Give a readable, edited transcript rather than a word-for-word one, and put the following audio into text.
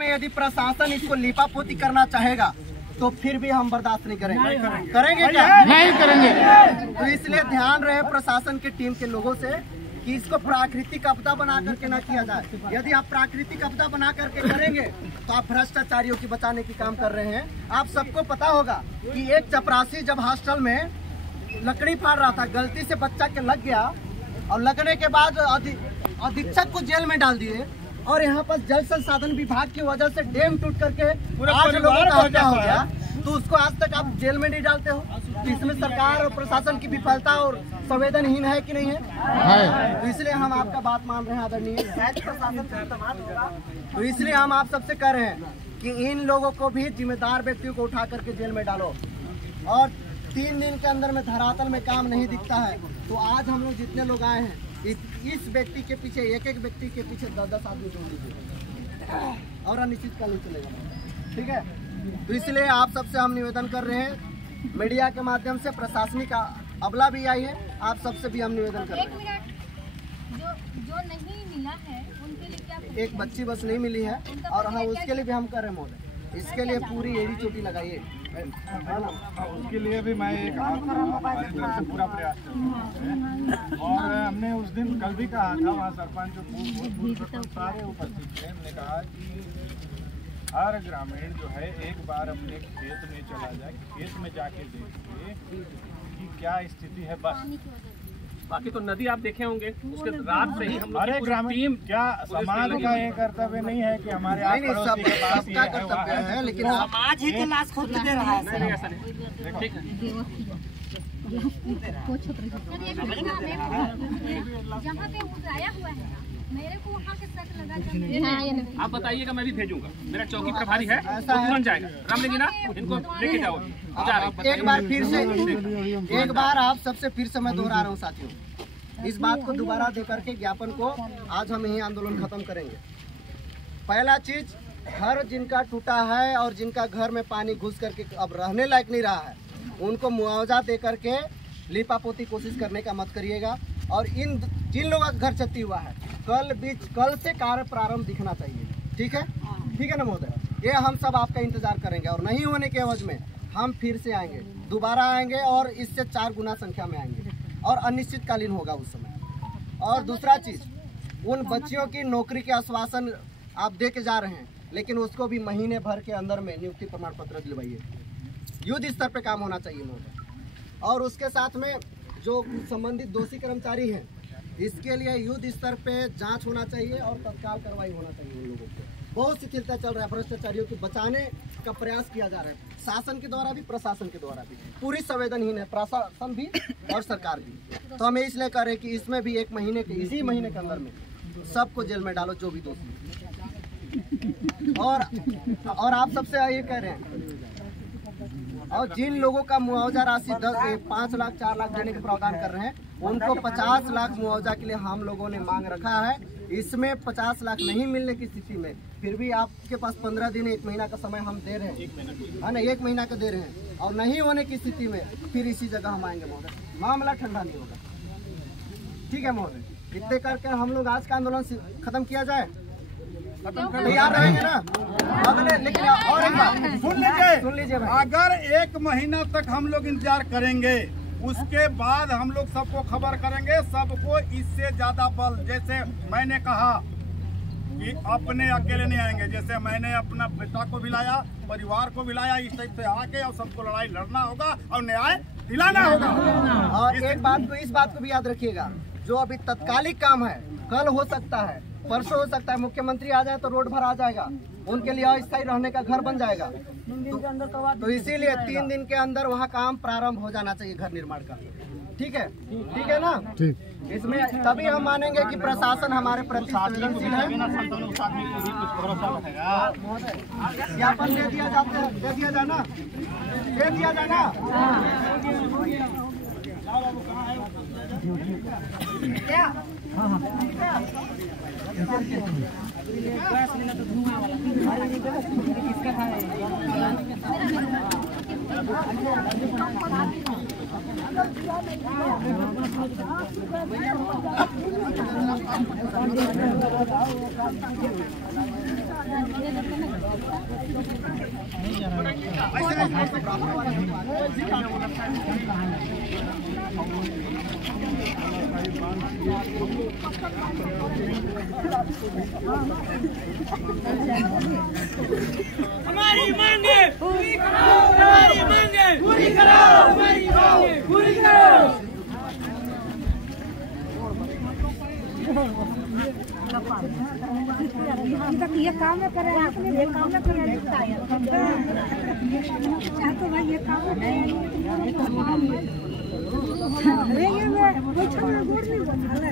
में यदि प्रशासन इसको लिपापोती करना चाहेगा तो फिर भी हम बर्दाश्त नहीं करेंगे। करेंगे क्या? नहीं करेंगे। तो इसलिए ध्यान रहे प्रशासन की टीम के लोगों से कि इसको प्राकृतिक आपदा बना करके ना किया जाए। यदि आप प्राकृतिक आपदा बना करके करेंगे तो आप भ्रष्टाचारियों की बचाने की काम कर रहे हैं। आप सबको पता होगा कि एक चपरासी जब हॉस्टल में लकड़ी फाड़ रहा था, गलती से बच्चा के लग गया और लगने के बाद अधीक्षक को जेल में डाल दिए। और यहाँ पर जल संसाधन विभाग की वजह से डैम टूट करके 8 लोगों का हत्या हो गया, तो उसको आज तक आप जेल में नहीं डालते हो। तो इसमें सरकार और प्रशासन की विफलता और संवेदनहीन है कि नहीं है? तो इसलिए हम आपका बात मान रहे हैं आदरणीय, शायद प्रशासन से समाप्त होगा। तो इसलिए हम आप सबसे कह रहे हैं कि इन लोगों को भी जिम्मेदार व्यक्तियों को उठा करके जेल में डालो। और 3 दिन के अंदर में धरातल में काम नहीं दिखता है तो आज हम लोग जितने लोग आए हैं इस व्यक्ति के पीछे एक व्यक्ति के पीछे 10 आदमी जोड़ लीजिए और अनिश्चितकालीन चलेगा। ठीक है? तो इसलिए आप सबसे हम निवेदन कर रहे हैं, मीडिया के माध्यम से प्रशासनिक अबला भी आई है, आप सबसे भी हम निवेदन कर रहे हैं। 1 मिनट, जो नहीं मिला है उनके लिए क्या? एक बच्ची बस नहीं मिली है और हाँ उसके लिए भी हम कर रहे हैं महोदय, इसके लिए पूरी एड़ी चोटी लगाइए। उसके लिए भी मैं एक हमारी तरफ से पूरा प्रयास करूँगा। और हमने उस दिन कल भी कहा था, वहाँ सरपंच जो सारे उपस्थित थे, हमने कहा कि हर ग्रामीण जो है एक बार अपने खेत में चला जाए, खेत में जाके देखिए कि क्या स्थिति है। बस बाकी तो नदी आप देखे होंगे, उसके रात से ही हम लोग अरे ग्रामीण क्या समाज का ये कर्तव्य नहीं है कि हमारे आस-पड़ोस के पास ये कर्तव्य है, लेकिन समाज ही के लाश खोद दे रहा है। नहीं ऐसा नहीं, ठीक है। जहाँ पे उगाया हुआ है मेरे को वहाँ के शक लगा। आप बताइएगा, मैं भी भेजूंगा, मेरा चौकी प्रभारी है, तो तुरंत जाएगा। राम लेंगे ना, इनको लेके जाओ। एक बार फिर से एक बार आप सबसे फिर से मैं दोहरा रहा हूँ साथियों, इस बात को दोबारा दे करके ज्ञापन को आज हम यही आंदोलन खत्म करेंगे। पहला चीज, घर जिनका टूटा है और जिनका घर में पानी घुस करके अब रहने लायक नहीं रहा है, उनको मुआवजा दे करके लिपापोती कोशिश करने का मत करिएगा। और इन जिन लोगों का घर क्षति हुआ है कल से कार्य प्रारंभ दिखना चाहिए। ठीक है? ठीक है ना महोदय? ये हम सब आपका इंतजार करेंगे और नहीं होने के एवज में हम फिर से आएंगे, दोबारा आएंगे और इससे 4 गुना संख्या में आएंगे और अनिश्चितकालीन होगा उस समय। और दूसरा चीज, उन बच्चियों की नौकरी के आश्वासन आप दे के जा रहे हैं, लेकिन उसको भी महीने भर के अंदर में नियुक्ति प्रमाण पत्र दिलवाइए। युद्ध स्तर पे काम होना चाहिए महोदय। और उसके साथ में जो संबंधित दोषी कर्मचारी हैं, इसके लिए युद्ध स्तर पे जांच होना चाहिए और तत्काल कार्रवाई होना चाहिए। उन लोगों को बहुत शिथिलता चल रहा है, भ्रष्टाचारियों को बचाने का प्रयास किया जा रहा है, शासन के द्वारा भी प्रशासन के द्वारा भी। पूरी संवेदनहीन है प्रशासन भी और सरकार भी। तो हमें इसलिए कह रहे हैं कि इसमें भी इसी महीने के अंदर में सबको जेल में डालो जो भी दोषी। और आप सबसे ये कह रहे हैं, और जिन लोगों का मुआवजा राशि 5 लाख 4 लाख देने का प्रावधान कर रहे हैं, उनको 50 लाख मुआवजा के लिए हम लोगों ने मांग रखा है। इसमें 50 लाख नहीं मिलने की स्थिति में फिर भी आपके पास 15 दिन 1 महीना का समय हम दे रहे हैं, है ना? 1 महीना का दे रहे हैं और नहीं होने की स्थिति में फिर इसी जगह हम आएंगे महोदय, मामला ठंडा नहीं होगा। ठीक है महोदय? इतने करके हम लोग आज का आंदोलन खत्म किया जाए, तैयार रहेंगे ना? अगले लेकिन और एक बात सुन लीजिए भाई, अगर 1 महीना तक हम लोग इंतजार करेंगे, उसके बाद हम लोग सबको खबर करेंगे, सबको इससे ज्यादा बल। जैसे मैंने कहा कि अपने अकेले नहीं आएंगे, जैसे मैंने अपना पिता को भी लाया, परिवार को भी लाया, इस टाइप से आके और सबको लड़ाई लड़ना होगा और न्याय दिलाना होगा। और इस बात को भी याद रखिएगा, जो अभी तत्कालिक काम है कल हो सकता है, परसों हो सकता है, मुख्यमंत्री आ जाए तो रोड भर आ जाएगा, उनके लिए अस्थायी रहने का घर बन जाएगा। तो इसीलिए 3 दिन के अंदर वहाँ काम प्रारंभ हो जाना चाहिए घर निर्माण का। ठीक है? ठीक है ना? ठीक। इसमें तभी हम मानेंगे कि प्रशासन हमारे प्रति संवेदनशील है। ज्ञापन दे दिया जाना। क्या हमारी मांगे पूरी करो, हमारी मांगे पूरी करो, हमारी मांगे पूरी करो। ये काम में करे, ये काम में करे, तो भाई ये काम में गोड़ नहीं बना है।